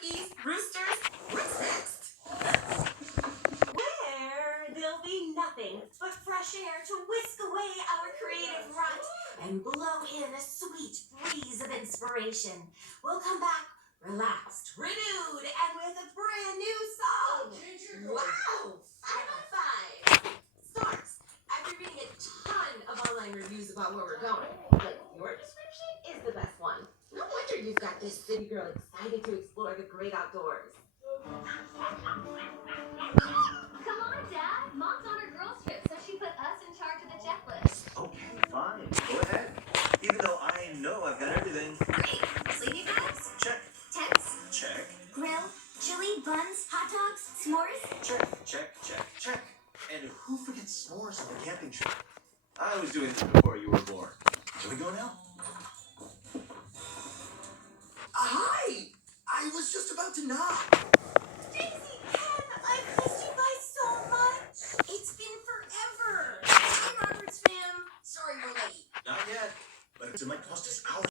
turkeys, roosters. What's next? Where there'll be nothing but fresh air to whisk away our creative rut and blow in a sweet breeze of inspiration. We'll come back relaxed, renewed, and with a brand new song. Wow! 5 on 5. Stars, after reading a ton of online reviews about where we're going, but your description is the best one. No wonder you've got this city girl excited to explore the great outdoors. Come on, Dad. Mom's on her girls' trip, so she put us in charge of the checklist. Okay, fine. Go ahead. Even though I know I've got everything. Great. Sleeping bags? Check. Tents? Check. Grill? Chili? Buns? Hot dogs? S'mores? Check. And who forgets s'mores on a camping trip? I was doing this before you were born. Shall we go now? Hi! I was just about to knock.